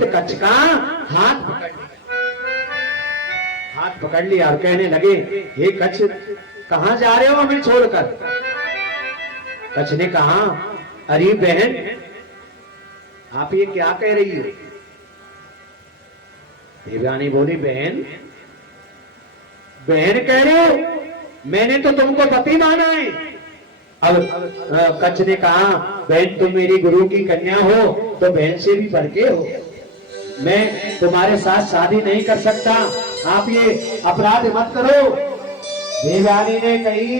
तुरंत कच्छ का हाथ पकड़ लिया और कहने लगे, हे कच्छ, कहां जा रहे हो हमें छोड़कर? कच्छ ने कहा, अरे बहन, आप ये क्या कह रही हो? देवयानी बोली, बहन बहन कह रहे हो? मैंने तो तुमको पति माना है। अब कच्छ ने कहा, बहन तुम मेरी गुरु की कन्या हो तो बहन से भी बढ़ के हो, मैं तुम्हारे साथ शादी नहीं कर सकता, आप ये अपराध मत करो। देवयानी ने कही,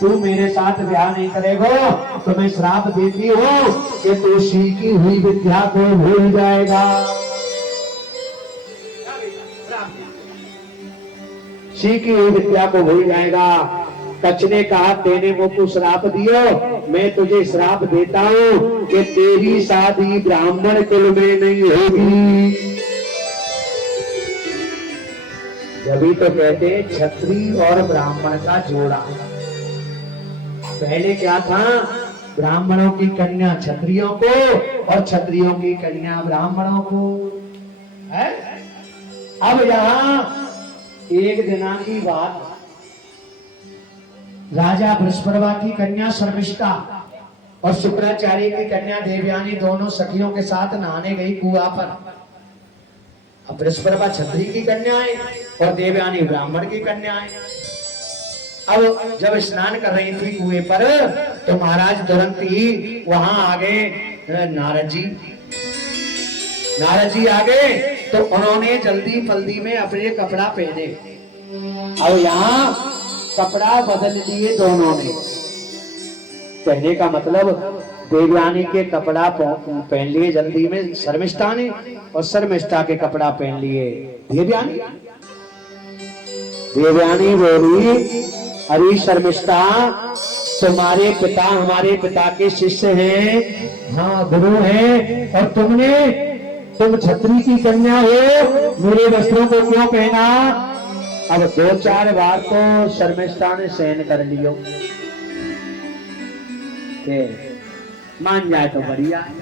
तू मेरे साथ ब्याह नहीं करेगा तो मैं श्राप देती हूँ कि तू सीखी हुई विद्या को भूल जाएगा। सीखी हुई विद्या को भूल जाएगा। कच्छ ने कहा, तेने मुझको श्राप दियो, मैं तुझे श्राप देता हूँ कि तेरी शादी ब्राह्मण कुल में नहीं होगी। जभी तो कहते हैं क्षत्रिय और ब्राह्मण का जोड़ा। पहले क्या था? ब्राह्मणों की कन्या क्षत्रियों को और क्षत्रियों की कन्या ब्राह्मणों को है। अब यहाँ एक दिना की बात, राजा बृहस्पति की कन्या शर्मिष्ठा और शुक्राचार्य की कन्या देवयानी दोनों सखियों के साथ नहाने गई कुआं पर। अब बृहस्पति क्षत्रिय की कन्या है और देवयानी ब्राह्मण की कन्या है। अब जब स्नान कर रही थी कुएं पर तो महाराज तुरंत ही वहां आ गए नारद जी। नारद जी आ गए तो उन्होंने जल्दी फल्दी में अपने कपड़ा पहने। अब यहाँ कपड़ा बदल लिए दोनों ने। कहने का मतलब देवयानी के कपड़ा पहन लिए जल्दी में शर्मिष्ठा ने और शर्मिष्ठा के कपड़ा पहन लिए देवयानी। देवयानी बोली, अरे शर्मिष्ठा, तुम्हारे पिता हमारे पिता के शिष्य हैं, हाँ गुरु हैं, और तुम क्षत्रिय की कन्या हो, मेरे वस्त्रों को क्यों पहना? अब 2-4 बार तो शर्मिष्ठा ने सहन कर लियो, मान जाए तो बढ़िया है,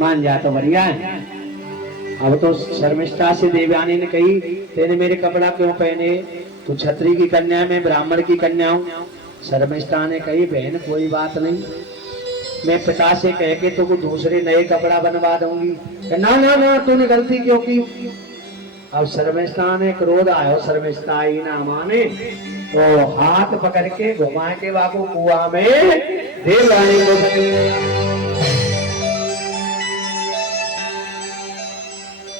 मान जाए तो बढ़िया है। अब तो शर्मिष्ठा से देवयानी ने कही, तेने मेरे कपड़ा क्यों पहने? तू क्षत्रिय की कन्या, में ब्राह्मण की कन्या हूं। शर्मिष्ठा ने कही, बहन कोई बात नहीं, मैं पिता से कह के तो दूसरे नए कपड़ा बनवा दूंगी। ना ना ना, तूने गलती क्यों की? अब शर्मिष्ठा ने क्रोध आयो, शर्मिष्ठा ही ना माने तो हाथ पकड़ के घुमा के बाबू कुआं में देवयानी को बने।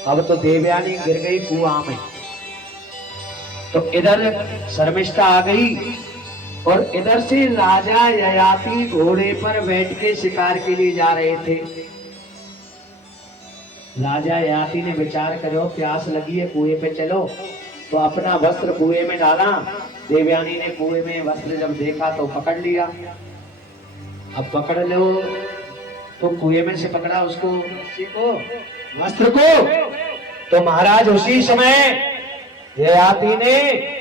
अब तो देवयानी गिर गई कुआं में। तो इधर शर्मिष्ठा आ गई और इधर से राजा ययाति घोड़े पर बैठ के शिकार के लिए जा रहे थे। राजा ययाति ने विचार करो, प्यास लगी है, कुएं पे चलो, तो अपना वस्त्र कुएं में डाला। देवयानी ने कुएं में वस्त्र जब देखा तो पकड़ लिया। अब पकड़ लो तो कुएं में से पकड़ा उसको, वस्त्र को, तो महाराज उसी समय ययाति ने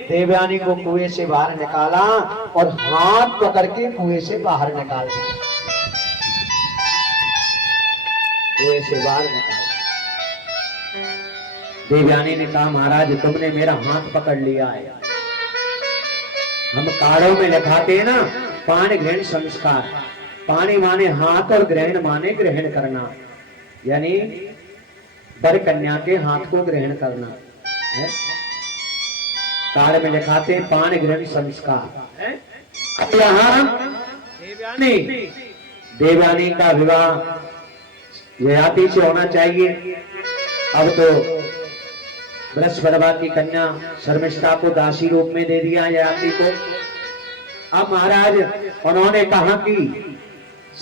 देवयानी को कुएं से बाहर निकाला और हाथ पकड़ के कुएं से बाहर निकाल दिया। कुएं से बाहर निकाल। देवयानी ने कहा, महाराज तुमने मेरा हाथ पकड़ लिया है। हम काढ़ों में लिखाते हैं ना, पाणी ग्रहण संस्कार। पाणी माने हाथ और ग्रहण माने ग्रहण करना, यानी वर कन्या के हाथ को ग्रहण करना है। कार्य में लिखाते हैं पाणी ग्रहण संस्कार है। अब यहाँ देवयानी का विवाह ययाति से होना चाहिए। अब तो बृहस्पति की कन्या शर्मिष्ठा को दासी रूप में दे दिया ययाति को। अब महाराज उन्होंने कहा कि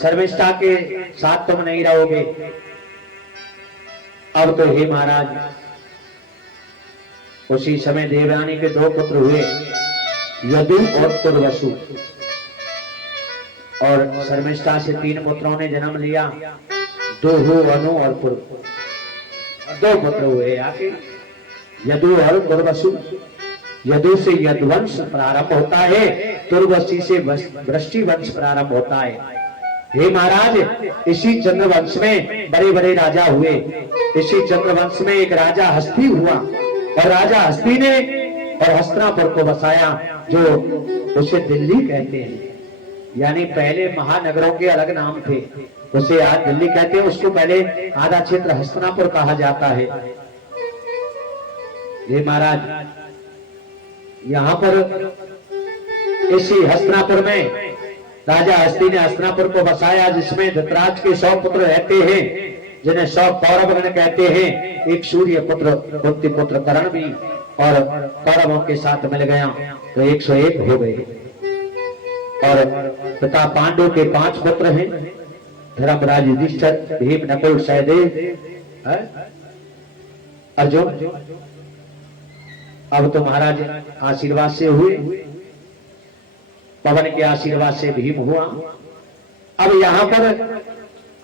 शर्मिष्ठा के साथ तुम नहीं रहोगे। अब तो हे महाराज, उसी समय देवयानी के 2 पुत्र हुए, यदु और तुर्वसु, और शर्मिष्ठा से 3 पुत्रों ने जन्म लिया, दुहु, अनु और पुर। 2 पुत्र हुए आखिर, यदु और तुर्वसु। यदु से यदुवंश प्रारंभ होता है, तुर्वसी से वृष्टि वंश प्रारंभ होता है। हे महाराज, इसी चंद्रवंश में बड़े बड़े राजा हुए। इसी चंद्रवंश में एक राजा हस्ती हुआ और राजा हस्ती ने और हस्तिनापुर को बसाया, जो उसे दिल्ली कहते हैं। यानी पहले महानगरों के अलग नाम थे, उसे आज दिल्ली कहते हैं। उसको पहले आधा क्षेत्र हस्तिनापुर कहा जाता है। ये महाराज, यहाँ पर इसी हस्तिनापुर में राजा हस्ती ने हस्तिनापुर को बसाया, जिसमें धृतराज के 100 पुत्र रहते हैं, जिन्हें 100 कौरवगण कहते हैं। एक सूर्य पुत्र कुंती पुत्र कर्ण भी और कौरवों के साथ मिल गया तो 101 हो गए। और पिता पांडु के 5 पुत्र हैं, धर्मराज युधिष्ठिर, भीम, नकुल, सहदेव, अर्जुन। अब तो महाराज आशीर्वाद से हुए, पवन के आशीर्वाद से भीम हुआ। अब यहाँ पर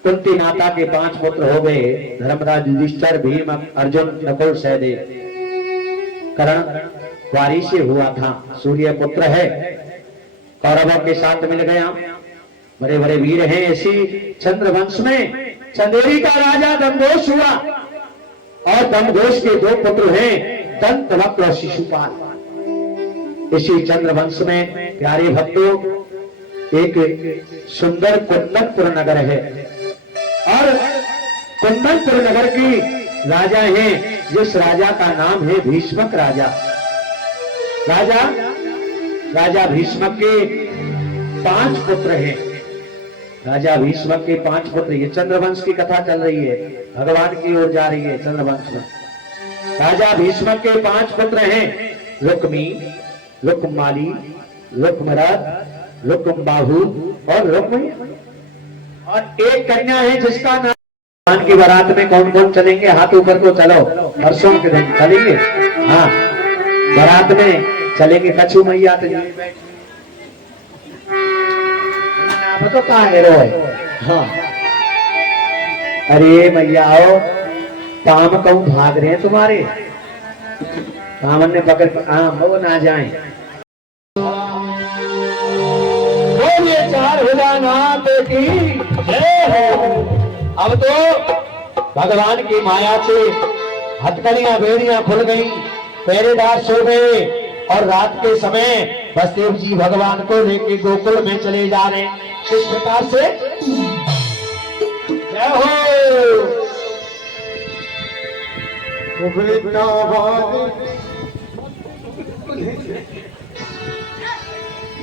कुंती माता के 5 पुत्र हो गए, धर्मराज युधिष्ठिर, भीम, अर्जुन, नकुल, सहदेव। कर्ण वारी से हुआ था, सूर्य पुत्र है, कौरवों के साथ मिल गया, बड़े बड़े वीर हैं। इसी चंद्रवंश में चंदेरी का राजा दमघोष हुआ और दमघोष के 2 पुत्र हैं, दंतवक्र और शिशुपाल। इसी चंद्रवंश में प्यारे भक्तों एक सुंदर कुंदनपुर नगर है और कुंदनपुर नगर की राजा है, जिस राजा का नाम है भीष्मक राजा। राजा भीष्मक के 5 पुत्र हैं। राजा भीष्मक के 5 पुत्र, ये चंद्रवंश की कथा चल रही है, भगवान की ओर जा रही है चंद्रवंश में। राजा भीष्मक के 5 पुत्र हैं, रुक्मी, रुक्माली, रुक्मरथ, रुक्मबाहु और रुक्मी। और एक कन्या है जिसका नाम। भगवान की बारात में कौन कौन चलेंगे? हाथ ऊपर को चलो, परसों के दिन चलेंगे। हाँ, बारात में चलेंगे। कछु मैया तो कहाँ है रो है? हाँ, अरे मैया आओ, काम कहूं भाग रहे हैं तुम्हारे, कामन ने पकड़ वो ना जाए। बोलिए चार भुजानाथ की जय हो। अब तो भगवान की माया से हथकड़ियां बेड़ियां खुल गई, पहरेदार सो गए और रात के समय वसुदेव जी भगवान को लेके गोकुल में चले जा रहे हैं। किस प्रकार से? जय हो।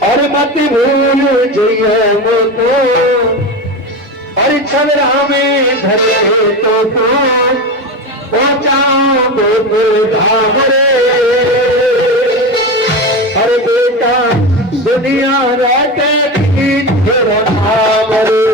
और मत भूल जइए मुझको, और छवरा में धरे तो पहुंचाओ गोकुल धाम रे। और बेटा दुनिया रटेगी तेरा नाम रे,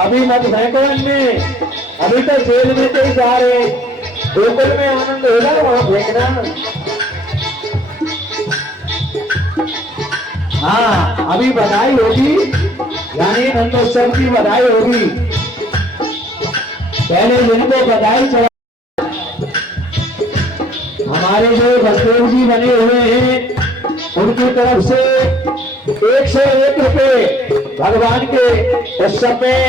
अभी मत फेंको इनमें, अभी तो जेल में तो जा रहे, गोकुल में आनंद होगा, वहां फेंकना। हाँ, अभी बधाई होगी, यानी नंदोत्सव की बधाई होगी। पहले जिनको बधाई चढ़ा, हमारे जो वसुदेव जी बने हुए हैं उनकी तरफ से 101 रुपए भगवान के उत्सव में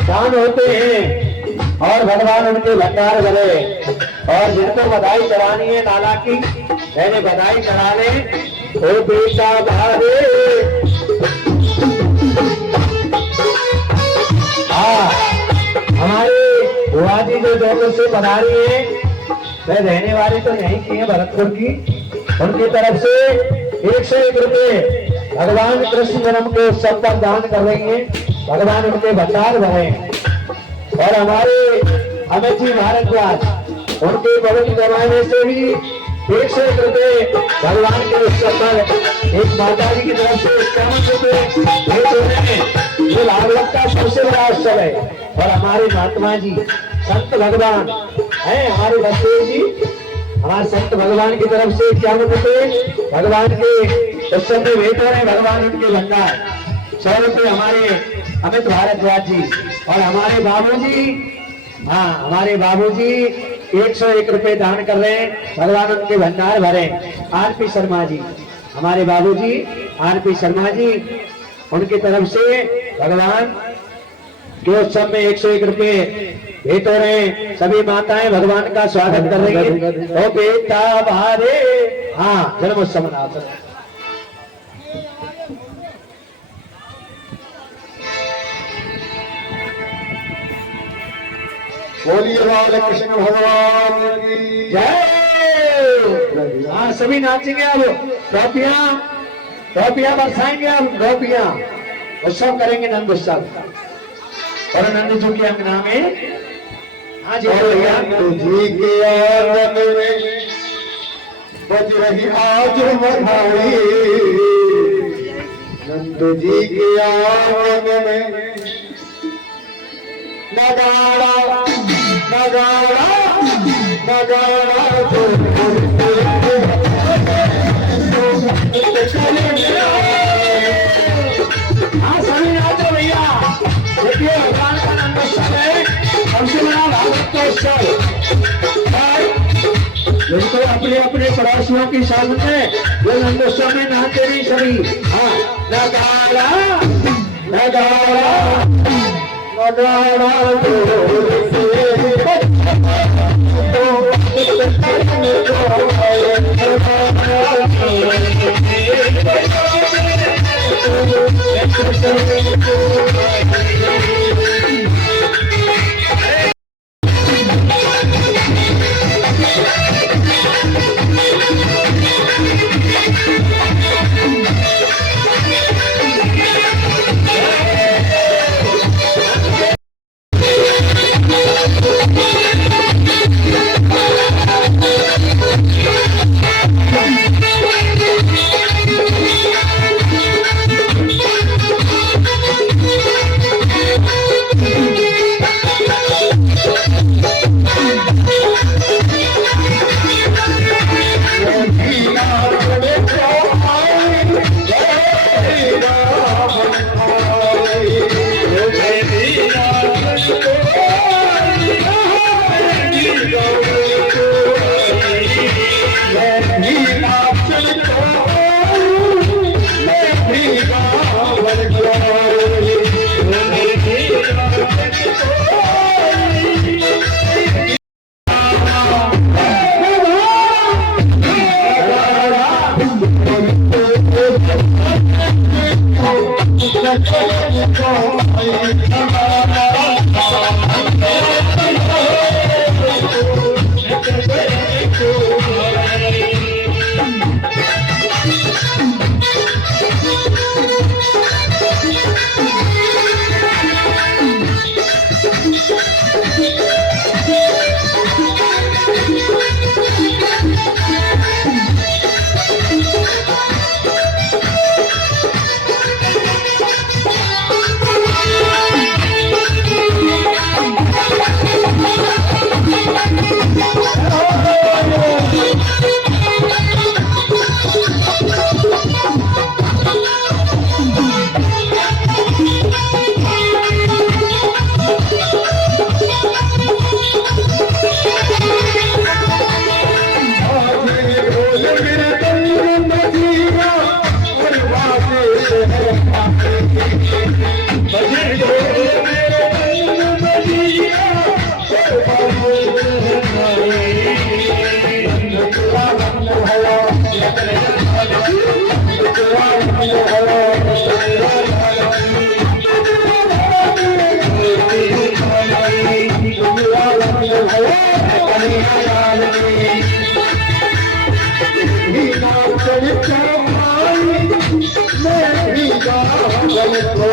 दान होते हैं। और भगवान उनके भंडार भरे। और जिनको बधाई चढ़ानी है लाला की, मैंने बधाई चढ़ा ले। ओ बेटा भारे, हाँ हमारे बुआ जी जो जौनपुर से पधारी है, वह रहने वाले तो यहीं की है, भरतपुर की। उनकी तरफ से 101 रुपए भगवान कृष्ण जन्म के उत्सव पर दान कर रही हैं। भगवान उनके भंडार भरे। और हमारे अमित जी भारद्वाज, उनके पवित्र जमाने से भी 101 रुपए भगवान के उत्सव पर, एक माता जी की तरफ से 51 रुपए भेंट हो रहे हैं। ये भागवत का सबसे बड़ा उत्सव है। और हमारे महात्मा जी संत भगवान है, हमारे बच्चे जी, हमारे संत भगवान की तरफ से 51 रुपए भगवान के उत्सव में भेंट हो रहे हैं। भगवान उनके भंडार 100 रुपए हमारे अमित भारद्वाज जी। और हमारे बाबूजी, हाँ हमारे बाबूजी 101 रुपए दान कर रहे हैं। भगवान उनके भंडार भरे। आरपी शर्मा जी, हमारे बाबूजी आरपी शर्मा जी, उनकी तरफ से भगवान के उत्सव में 101 रुपए भेंट हो रहे हैं। सभी माताएं भगवान का स्वागत कर रही है। ओ बेटा भारे, हाँ जन्म उत्सव मनाते हैं। बोलिए बाल कृष्ण भगवान की जय। हाँ सभी नाचेंगे अब, टोपियां बरसाएंगे अब, टोपियां उत्सव करेंगे, नंद उत्सव। और नंद जी के अंगना में आज जी के आंगन में बज रही आज बधाई। नंद जी के आंगन में नगाड़ा नगाड़ा नगाड़ा हाँ सभी नाचो भैया। देखिए भगवान का नंद उत्सव है, सबसे बड़ा भागवत का उत्सव। जिनको अपने अपने पड़ोसियों की सामने ये नंद उत्सव में नाचते नहीं सभी। हाँ नगाड़ा नगाड़ा Yeah.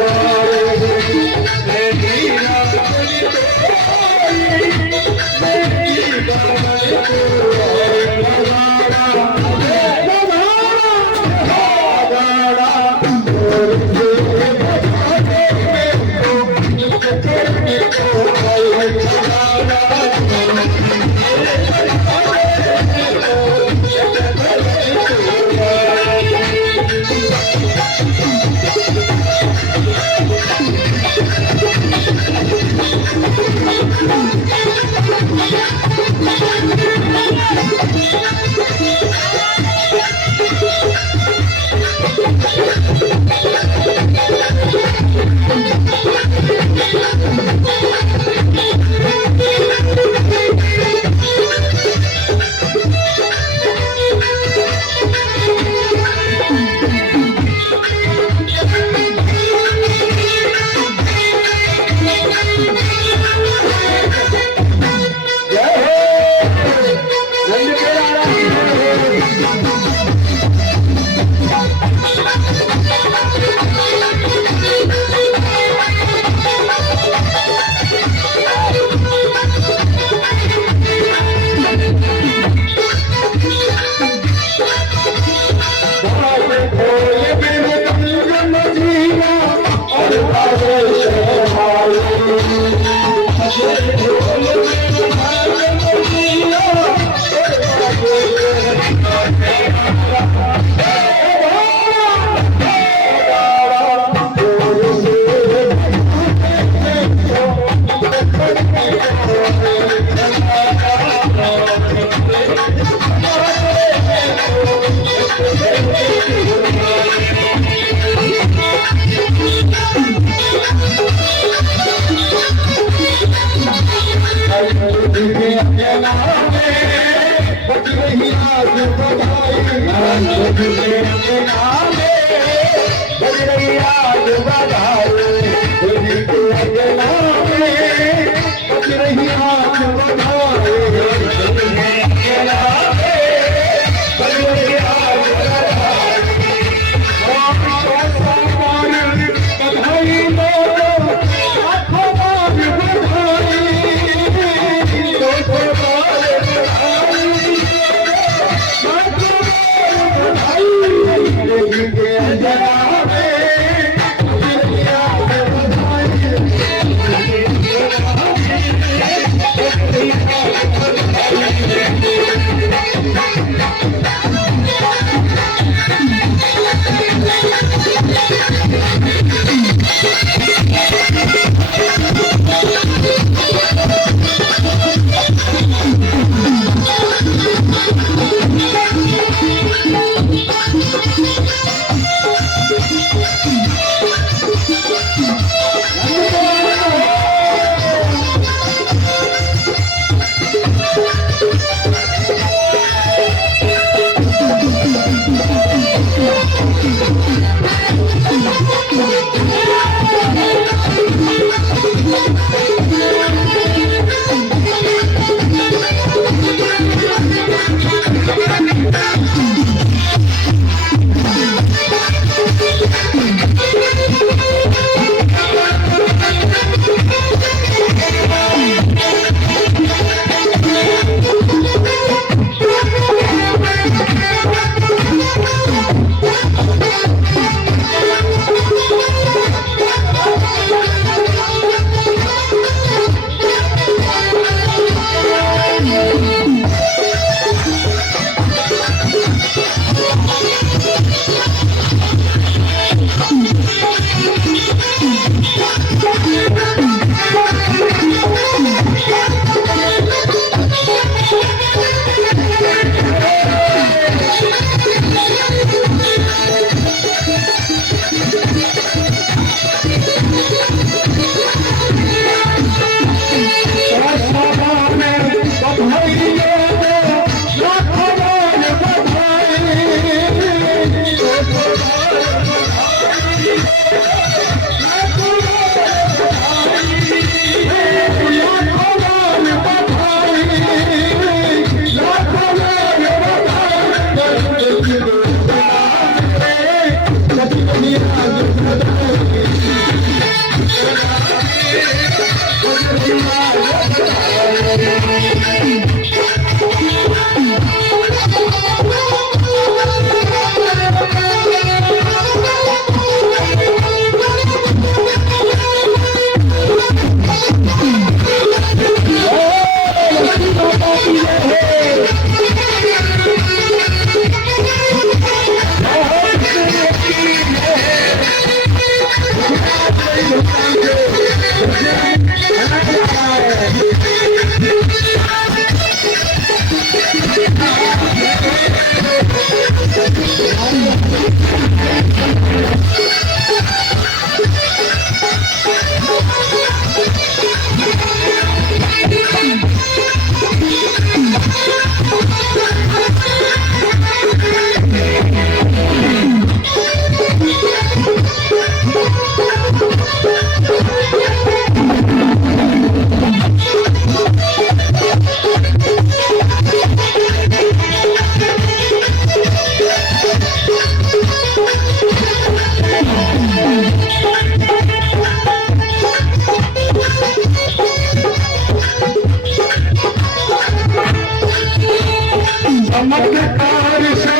चमत्कार सा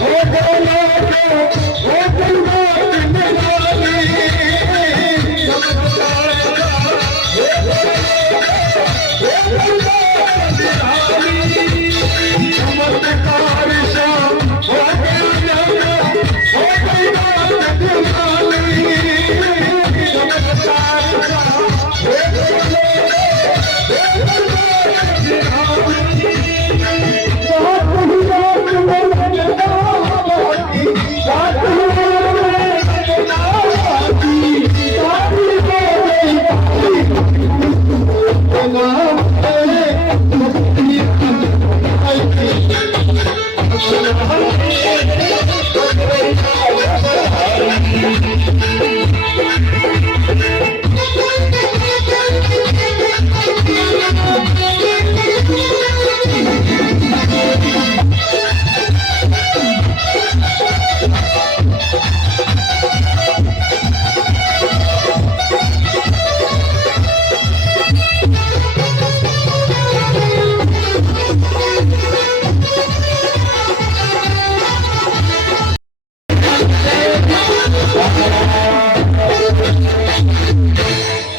हो बोलो हो दुर्गा निराली चमत्कार सा हो चमत्कार सा हो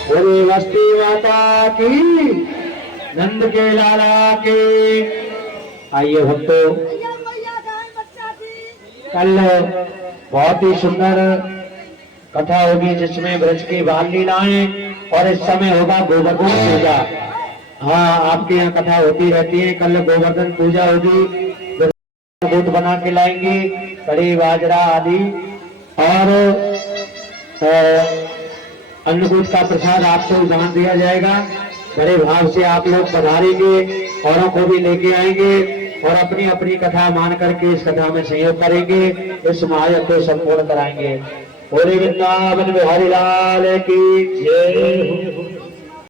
बोले वस्ती माता की नंद के लाला के। आइए भक्तों, कल बहुत ही सुंदर कथा होगी जिसमें ब्रज की बाल लीलाएं और इस समय होगा गोवर्धन पूजा। हाँ, आपके यहाँ कथा होती रहती है। कल गोवर्धन पूजा होगी, गोट बना के लाएंगे, कड़ी बाजरा आदि और अन्नकूट का प्रसाद आपको दान दिया जाएगा। बड़े भाव से आप लोग पधारेंगे, औरों को भी लेके आएंगे और अपनी अपनी कथा मान करके इस कथा में सहयोग करेंगे, इस महायज्ञ को संपूर्ण कराएंगे। बोले वृंदावन बिहारी लाल की जय।